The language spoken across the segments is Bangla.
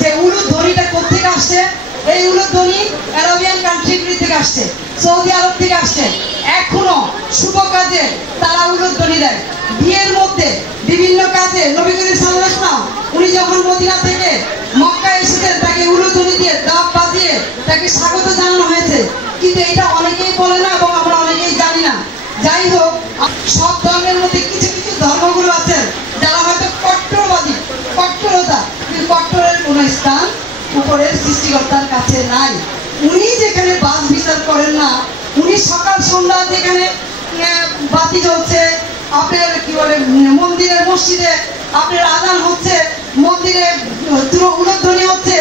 যে উলুধ্বনিটা কোথেকে আসছে। এই উলুধ্বনি আরবিয়ান কান্ট্রিগুলি থেকে আসছে, সৌদি আরব থেকে আসছে। এখনো শুভ কাজে তারা উলুধ্বনি দেয়। বিয়ের মধ্যে বিভিন্ন কাজে নবী করিম সাল্লাল্লাহু আলাইহি ওয়াসাল্লাম উনি যখন মদিনা থেকে মক্কা এসেছেন তাকে উলুধ্বনি দিয়ে দাব বাজিয়ে তাকে স্বাগত জানানো হয়েছে। কিন্তু এটা অনেকেই বলে না এবং আমরা অনেকেই জানি না। যাই হোক, সব ধর্মের মধ্যে কিছু কিছু ধর্মগুলো আছে যারা হয়তো কট্টরবাদী, কট্টরতা, কিন্তু কট্টরের কোনো স্থান উপরের সৃষ্টিকর্তার কাছে নাই। উনি যেখানে বাস বিচার করেন না, উনি সকাল সন্ধ্যা যেখানে বাতি জ্বলছে, আপনার কি বলে মন্দিরের মসজিদে আপনার আজান হচ্ছে, মন্দিরে উলুধ্বনি হচ্ছে,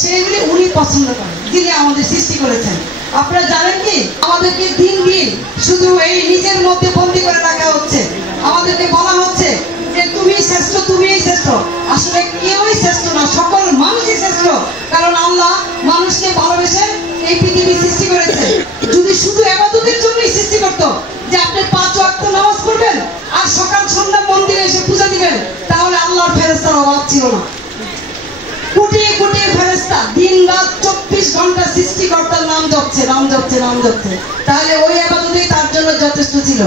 সেইগুলি উনি পছন্দ করেন, যিনি আমাদের সৃষ্টি করেছেন। আপনারা জানেন কি, আমাদেরকে দিন দিন শুধু এই নিজের মধ্যে বন্দী করে রাখা হচ্ছে। আমাদেরকে বলা হচ্ছে যে তুমি শ্রেষ্ঠ, তুমি শ্রেষ্ঠ। আসলে কেউই শ্রেষ্ঠ না, সকল মানুষই শ্রেষ্ঠ। কারণ আল্লাহ মানুষকে ভালোবেসে এই পৃথিবী সৃষ্টি করেছে। যদি শুধু ইবাদতের জন্যই সৃষ্টি করতো, যে আপনি 5 ওয়াক্ত নামাজ পড়বেন আর সকাল সন্ধ্যা মন্দিরে এসে পূজা দিবেন, তাহলে আল্লাহর ফেরেশতার অভাব ছিল না। কোটি কোটি ফেরেশতা দিন রাত 24 ঘন্টা সৃষ্টিকর্তার নাম জপছে, নাম জপছে, নাম জপছে। তাহলে ওই ইবাদতই তার জন্য যথেষ্ট ছিল।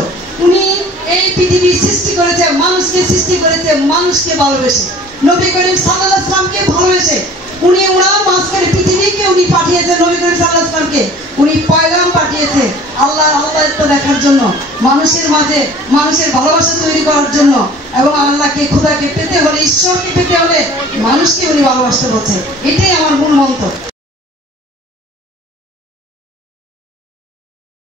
উনি এই পৃথিবী সৃষ্টি করেছে, মানুষকে সৃষ্টি করেছে মানুষকে ভালোবেসে, নবী করিম সাল্লাল্লাহু আলাইহি ওয়াসাল্লামকে ভালোবেসে। উনি ওনার মাঝখানে পৃথিবীকে উনি পাঠিয়েছেন, নবী করিম সাল্লাল্লাহু আলাইহি ওয়াসাল্লামকে উনি পয়গাম পাঠিয়েছে আল্লাহত্ব দেখার জন্য, মানুষের মাঝে মানুষের ভালোবাসা তৈরি করার জন্য। এবং আল্লাহকে, খোদাকে পেতে হলে, ঈশ্বরকে পেতে হলে মানুষকে উনি ভালোবাসতে বলছেন। এটাই আমার মূল মন্ত্র।